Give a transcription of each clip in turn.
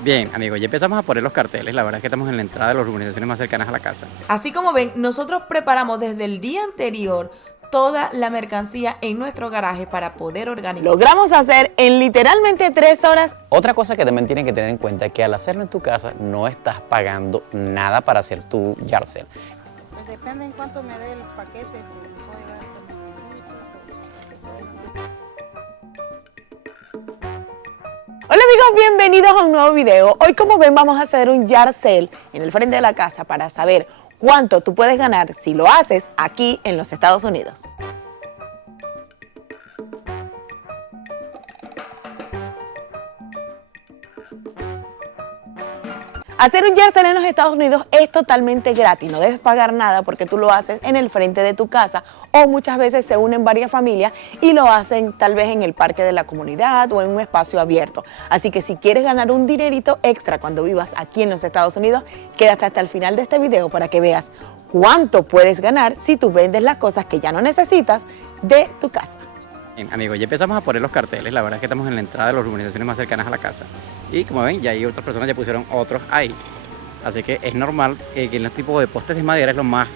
Bien, amigos, ya empezamos a poner los carteles. La verdad es que estamos en la entrada de las urbanizaciones más cercanas a la casa. Así como ven, nosotros preparamos desde el día anterior toda la mercancía en nuestro garaje para poder organizar. Logramos hacer en literalmente 3 horas. Otra cosa que también tienes que tener en cuenta es que al hacerlo en tu casa no estás pagando nada para hacer tu yard sale. Pues depende en cuánto me dé el paquete, si me puedo llevar Hola amigos, bienvenidos a un nuevo video. Hoy, como ven, vamos a hacer un yard sale en el frente de la casa para saber cuánto tú puedes ganar si lo haces aquí en los Estados Unidos. Hacer un yard sale en los Estados Unidos es totalmente gratis, no debes pagar nada porque tú lo haces en el frente de tu casa o muchas veces se unen varias familias y lo hacen tal vez en el parque de la comunidad o en un espacio abierto. Así que si quieres ganar un dinerito extra cuando vivas aquí en los Estados Unidos, quédate hasta el final de este video para que veas cuánto puedes ganar si tú vendes las cosas que ya no necesitas de tu casa. Bien, amigos, ya empezamos a poner los carteles. La verdad es que estamos en la entrada de las urbanizaciones más cercanas a la casa. Y como ven, ya hay otras personas ya pusieron otros ahí. Así que es normal que en los tipos de postes de madera es lo más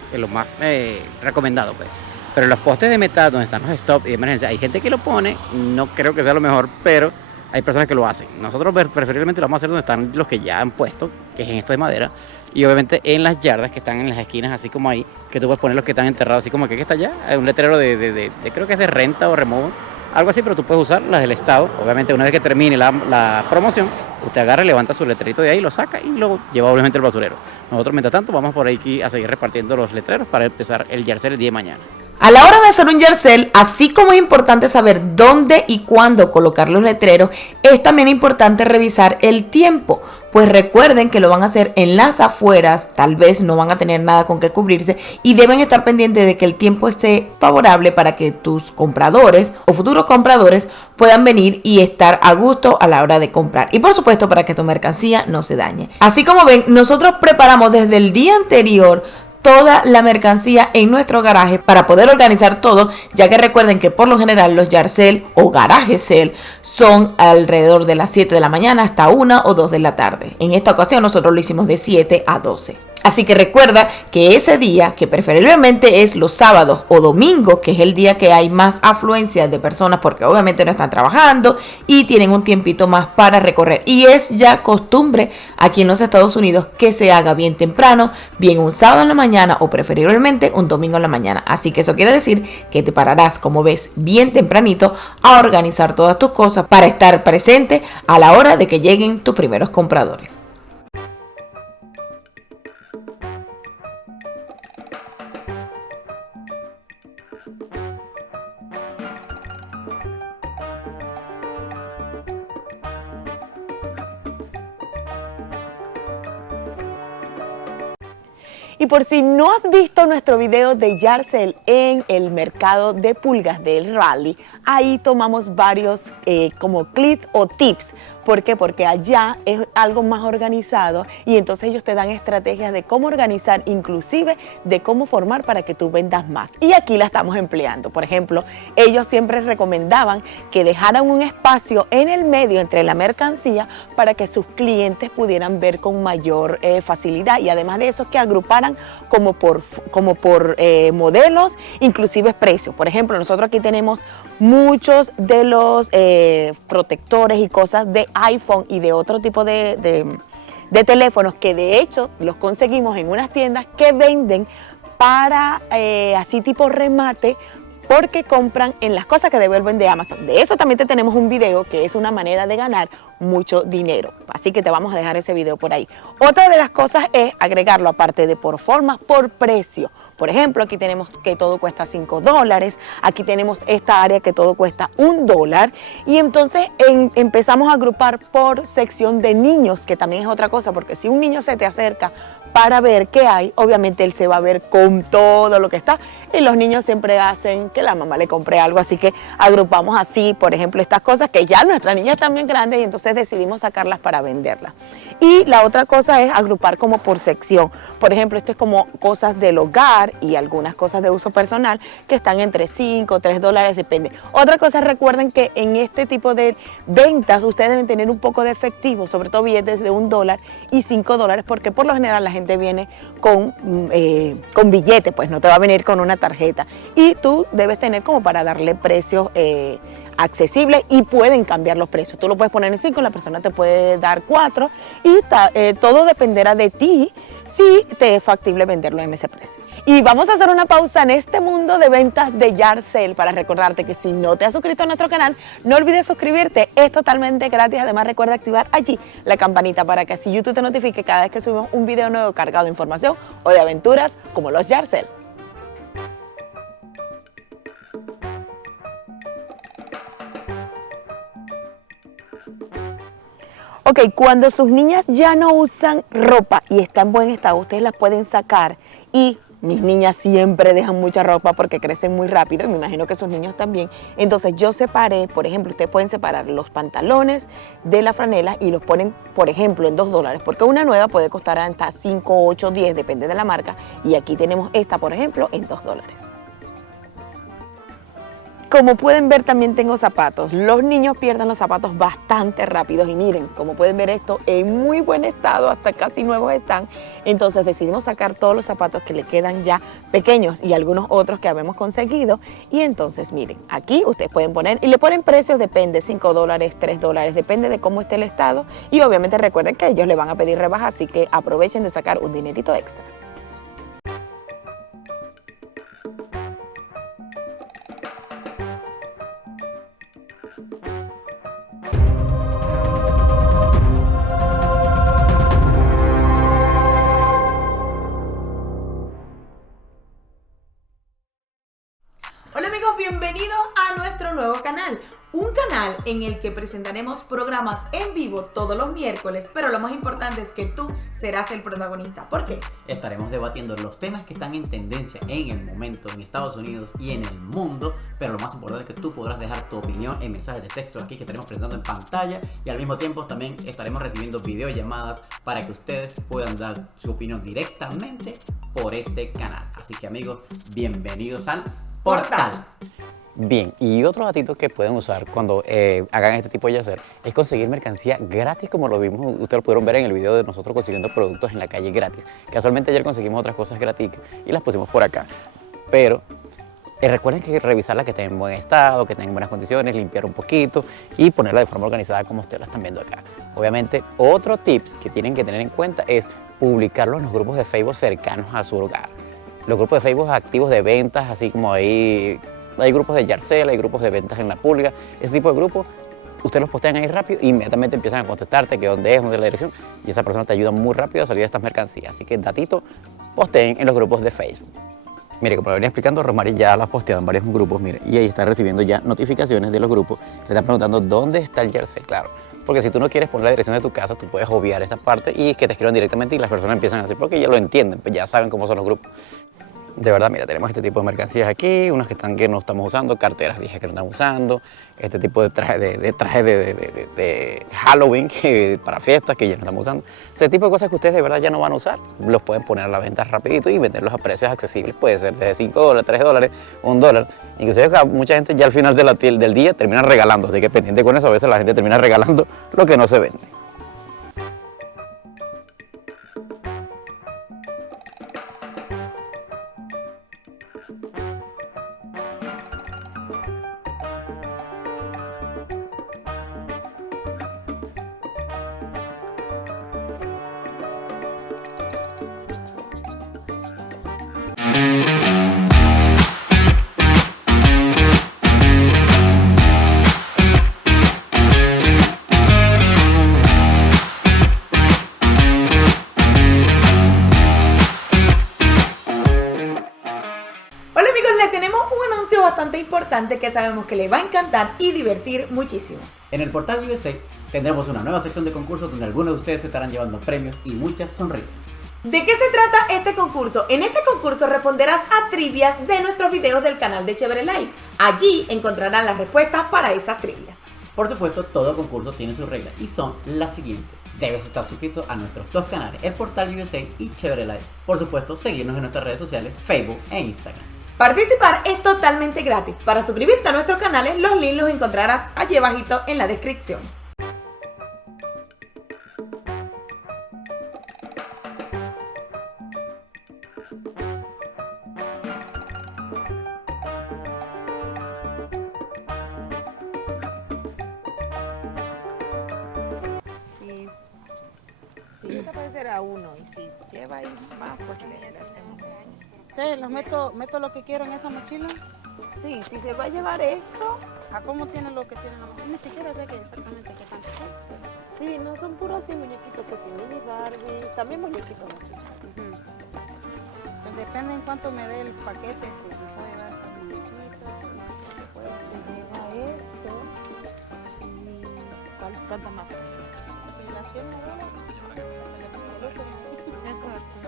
recomendado, pues. Pero en los postes de metal, donde están los stop y de emergencia, hay gente que lo pone, no creo que sea lo mejor, pero hay personas que lo hacen. Nosotros preferiblemente lo vamos a hacer donde están los que ya han puesto, que es en esto de madera, y obviamente en las yardas que están en las esquinas, así como ahí, que tú puedes poner los que están enterrados, así como que está allá, hay un letrero creo que es de renta o removal, algo así, pero tú puedes usar las del estado. Obviamente una vez que termine la promoción, usted agarra, levanta su letrerito de ahí, lo saca y lo lleva obviamente al basurero. Nosotros mientras tanto vamos por ahí a seguir repartiendo los letreros para empezar el yard sale el día de mañana. A la hora de hacer un yard sale, así como es importante saber dónde y cuándo colocar los letreros, es también importante revisar el tiempo. Pues recuerden que lo van a hacer en las afueras, tal vez no van a tener nada con qué cubrirse y deben estar pendientes de que el tiempo esté favorable para que tus compradores o futuros compradores puedan venir y estar a gusto a la hora de comprar. Y por supuesto para que tu mercancía no se dañe. Así como ven, nosotros preparamos desde el día anterior toda la mercancía en nuestro garaje para poder organizar todo, ya que recuerden que por lo general los yard sale o garage sale son alrededor de las 7 de la mañana hasta 1 o 2 de la tarde. En esta ocasión nosotros lo hicimos de 7 a 12. Así que recuerda que ese día, que preferiblemente es los sábados o domingos, que es el día que hay más afluencia de personas porque obviamente no están trabajando y tienen un tiempito más para recorrer. Y es ya costumbre aquí en los Estados Unidos que se haga bien temprano, bien un sábado en la mañana o preferiblemente un domingo en la mañana. Así que eso quiere decir que te pararás, como ves, bien tempranito a organizar todas tus cosas para estar presente a la hora de que lleguen tus primeros compradores. Y por si no has visto nuestro video de yard sale en el mercado de pulgas del Raleigh, ahí tomamos varios como clips o tips. ¿Por qué? Porque allá es algo más organizado y entonces ellos te dan estrategias de cómo organizar, inclusive de cómo formar para que tú vendas más. Y aquí la estamos empleando. Por ejemplo, ellos siempre recomendaban que dejaran un espacio en el medio entre la mercancía para que sus clientes pudieran ver con mayor facilidad y además de eso que agruparan como por modelos, inclusive precios. Por ejemplo, nosotros aquí tenemos muchos de los protectores y cosas de iPhone y de otro tipo de teléfonos que de hecho los conseguimos en unas tiendas que venden para así tipo remate porque compran en las cosas que devuelven de Amazon. De eso también te tenemos un video que es una manera de ganar mucho dinero. Así que te vamos a dejar ese video por ahí. Otra de las cosas es agregarlo aparte de por forma, por precio. Por ejemplo, aquí tenemos que todo cuesta $5, aquí tenemos esta área que todo cuesta $1 y entonces empezamos a agrupar por sección de niños, que también es otra cosa, porque si un niño se te acerca para ver qué hay, obviamente él se va a ver con todo lo que está y los niños siempre hacen que la mamá le compre algo, así que agrupamos así, por ejemplo, estas cosas que ya nuestras niñas están bien grandes y entonces decidimos sacarlas para venderlas. Y la otra cosa es agrupar como por sección. por ejemplo, esto es como cosas del hogar y algunas cosas de uso personal que están entre 5, 3 dólares, depende. Otra cosa, recuerden que en este tipo de ventas ustedes deben tener un poco de efectivo, sobre todo billetes de $1 y $5, porque por lo general la gente viene con billetes, pues no te va a venir con una tarjeta. Y tú debes tener como para darle precios accesibles y pueden cambiar los precios. Tú lo puedes poner en 5, la persona te puede dar 4 y todo dependerá de ti si te es factible venderlo en ese precio. Y vamos a hacer una pausa en este mundo de ventas de Yard Sale para recordarte que si no te has suscrito a nuestro canal, no olvides suscribirte, es totalmente gratis. Además, recuerda activar allí la campanita para que así YouTube te notifique cada vez que subimos un video nuevo cargado de información o de aventuras como los Yard Sale. Ok, cuando sus niñas ya no usan ropa y está en buen estado, ustedes las pueden sacar. Y mis niñas siempre dejan mucha ropa porque crecen muy rápido y me imagino que sus niños también. Entonces yo separé, por ejemplo, ustedes pueden separar los pantalones de la franela y los ponen, por ejemplo, en $2, porque una nueva puede costar hasta 5, 8, 10, depende de la marca. Y aquí tenemos esta, por ejemplo, en $2. Como pueden ver, también tengo zapatos. Los niños pierden los zapatos bastante rápidos y miren, como pueden ver, esto en muy buen estado, hasta casi nuevos están. Entonces decidimos sacar todos los zapatos que le quedan ya pequeños y algunos otros que habíamos conseguido. Y entonces miren, aquí ustedes pueden poner y le ponen precios, depende, $5, $3, depende de cómo esté el estado. Y obviamente recuerden que ellos le van a pedir rebaja, así que aprovechen de sacar un dinerito extra. Hola amigos, bienvenidos a nuestro nuevo canal. Un canal en el que presentaremos programas en vivo todos los miércoles, pero lo más importante es que tú serás el protagonista. ¿Por qué? Estaremos debatiendo los temas que están en tendencia en el momento en Estados Unidos y en el mundo, pero lo más importante es que tú podrás dejar tu opinión en mensajes de texto aquí que estaremos presentando en pantalla, y al mismo tiempo también estaremos recibiendo videollamadas para que ustedes puedan dar su opinión directamente por este canal. Así que amigos, bienvenidos al Portal. Bien, y otro datito que pueden usar cuando hagan este tipo de hacer es conseguir mercancía gratis, como lo vimos, ustedes lo pudieron ver en el video de nosotros consiguiendo productos en la calle gratis. Casualmente ayer conseguimos otras cosas gratis y las pusimos por acá. Pero recuerden que revisarlas, que estén en buen estado, que estén en buenas condiciones, limpiar un poquito y ponerla de forma organizada como ustedes la están viendo acá. Obviamente, otro tips que tienen que tener en cuenta es publicarlo en los grupos de Facebook cercanos a su hogar. Los grupos de Facebook activos de ventas, así como ahí... Hay grupos de Yard Sale, hay grupos de ventas en la pulga, ese tipo de grupos, ustedes los postean ahí rápido e inmediatamente empiezan a contestarte que dónde es la dirección, y esa persona te ayuda muy rápido a salir de estas mercancías. Así que datito, posteen en los grupos de Facebook. Mire, como lo venía explicando, Rosmary ya las ha posteado en varios grupos, mire, y ahí está recibiendo ya notificaciones de los grupos, le están preguntando dónde está el Yard Sale, claro. Porque si tú no quieres poner la dirección de tu casa, tú puedes obviar esta parte y que te escriban directamente y las personas empiezan a decir, porque ya lo entienden, pues ya saben cómo son los grupos. De verdad, mira, tenemos este tipo de mercancías aquí, unas que no estamos usando, carteras viejas que no estamos usando, este tipo de traje de Halloween para fiestas que ya no estamos usando. Ese tipo de cosas que ustedes de verdad ya no van a usar, los pueden poner a la venta rapidito y venderlos a precios accesibles. Puede ser desde $5, $3, $1. Inclusive mucha gente ya al final del día termina regalando, así que pendiente con eso, a veces la gente termina regalando lo que no se vende. Bastante importante que sabemos que les va a encantar y divertir muchísimo. En el Portal USA tendremos una nueva sección de concursos donde algunos de ustedes se estarán llevando premios y muchas sonrisas. ¿De qué se trata este concurso? En este concurso responderás a trivias de nuestros videos del canal de Chévere Life. Allí encontrarán las respuestas para esas trivias. Por supuesto, todo concurso tiene sus reglas y son las siguientes. Debes estar suscrito a nuestros dos canales, el Portal USA y Chévere Live. Por supuesto, seguirnos en nuestras redes sociales, Facebook e Instagram. Participar es totalmente gratis. Para suscribirte a nuestros canales, los links los encontrarás allí abajito en la descripción. Si esta puede ser a uno y si lleva ahí más, pues le hacemos. ¿Qué? ¿Meto lo que quiero en esa mochila? Sí, si se va a llevar esto, ¿A cómo tiene lo que tiene la mochila? Ni siquiera sé exactamente qué tanto son. sí, no son puros así muñequitos que si mini Barbie, también muñequitos así. Pues depende en cuánto me dé el paquete, si me puede dar esos muñequitos, si puede Se lleva esto y ¿cuántas más? Si las 100 modelos, el otro. Exacto.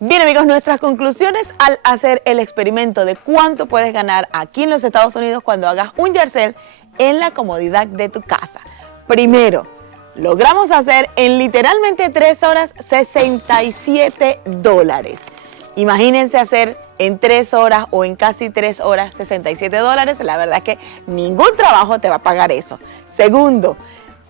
Bien amigos, nuestras conclusiones al hacer el experimento de cuánto puedes ganar aquí en los Estados Unidos cuando hagas un Yarcel en la comodidad de tu casa. Primero, logramos hacer en literalmente 3 horas $67. Imagínense hacer en 3 horas o en casi 3 horas $67. La verdad es que ningún trabajo te va a pagar eso. Segundo,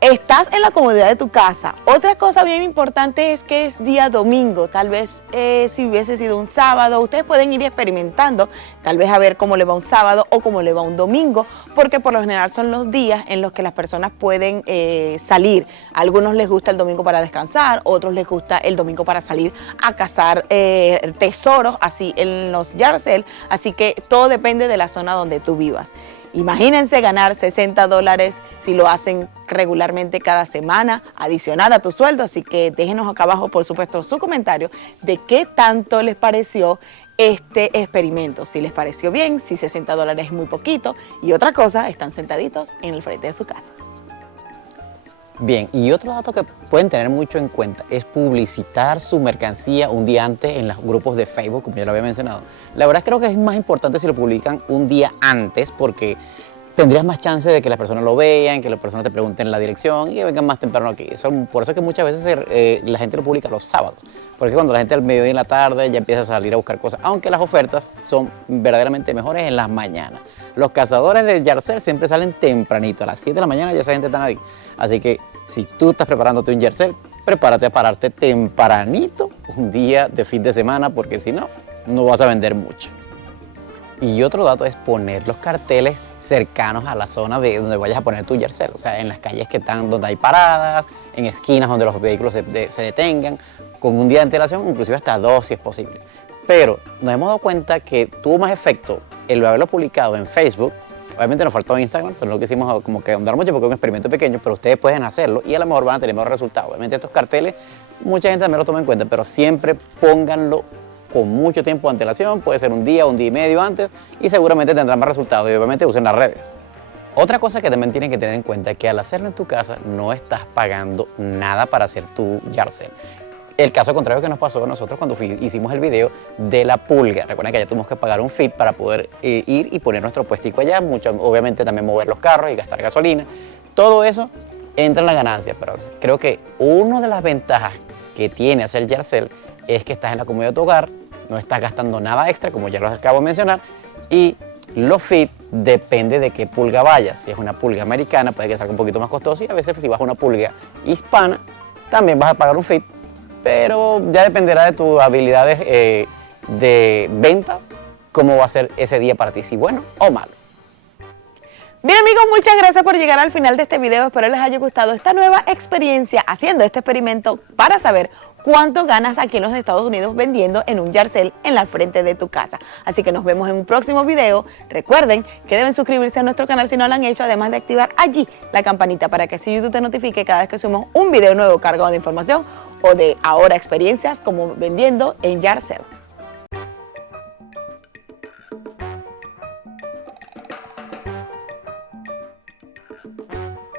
estás en la comodidad de tu casa. Otra cosa bien importante es que es día domingo. Tal vez si hubiese sido un sábado, ustedes pueden ir experimentando, tal vez a ver cómo le va un sábado o cómo le va un domingo, porque por lo general son los días en los que las personas pueden salir. A algunos les gusta el domingo para descansar, otros les gusta el domingo para salir a cazar tesoros, así en los yard sale. Así que todo depende de la zona donde tú vivas. Imagínense ganar $60 si lo hacen regularmente cada semana, adicional a tu sueldo. Así que déjenos acá abajo, por supuesto, su comentario de qué tanto les pareció este experimento. Si les pareció bien, si $60 es muy poquito. Y otra cosa, están sentaditos en el frente de su casa. Bien, y otro dato que pueden tener mucho en cuenta es publicitar su mercancía un día antes en los grupos de Facebook, como ya lo había mencionado. La verdad creo que es más importante si lo publican un día antes porque tendrías más chance de que las personas lo vean, que las personas te pregunten la dirección y que vengan más temprano aquí. Por eso es que muchas veces la gente lo publica los sábados, porque cuando la gente al mediodía en la tarde ya empieza a salir a buscar cosas, aunque las ofertas son verdaderamente mejores en las mañanas. Los cazadores de yard sale siempre salen tempranito, a las 7 de la mañana ya esa gente está ahí. Así que si tú estás preparándote un yard sale, prepárate a pararte tempranito un día de fin de semana, porque si no, no vas a vender mucho. Y otro dato es poner los carteles cercanos a la zona de donde vayas a poner tu yard sale, o sea, en las calles que están donde hay paradas, en esquinas donde los vehículos se detengan, con un día de antelación, inclusive hasta 2 si es posible. Pero nos hemos dado cuenta que tuvo más efecto el haberlo publicado en Facebook. Obviamente nos faltó Instagram, pero no lo quisimos como que ahondar mucho porque es un experimento pequeño, pero ustedes pueden hacerlo y a lo mejor van a tener mejores resultados. Obviamente estos carteles, mucha gente también lo toma en cuenta, pero siempre pónganlo con mucho tiempo de antelación, puede ser un día y medio antes y seguramente tendrán más resultados y obviamente usen las redes. Otra cosa que también tienen que tener en cuenta es que al hacerlo en tu casa no estás pagando nada para hacer tu yard sale. El caso contrario que nos pasó a nosotros cuando hicimos el video de la pulga. Recuerden que ya tuvimos que pagar un fee para poder ir y poner nuestro puestico allá. Obviamente también mover los carros y gastar gasolina. Todo eso entra en la ganancia, pero creo que una de las ventajas que tiene hacer yard sale es que estás en la comodidad de tu hogar, no estás gastando nada extra, como ya lo acabo de mencionar, y los fees depende de qué pulga vayas. Si es una pulga americana, puede que salga un poquito más costoso, y a veces si vas a una pulga hispana, también vas a pagar un fee, pero ya dependerá de tus habilidades de ventas, cómo va a ser ese día para ti, si bueno o malo. Bien amigos, muchas gracias por llegar al final de este video. Espero les haya gustado esta nueva experiencia haciendo este experimento para saber cuánto ganas aquí en los Estados Unidos vendiendo en un yard sale en la frente de tu casa. Así que nos vemos en un próximo video. Recuerden que deben suscribirse a nuestro canal si no lo han hecho, además de activar allí la campanita para que así YouTube te notifique cada vez que subimos un video nuevo cargado de información o de ahora experiencias como vendiendo en yard sale. Bye.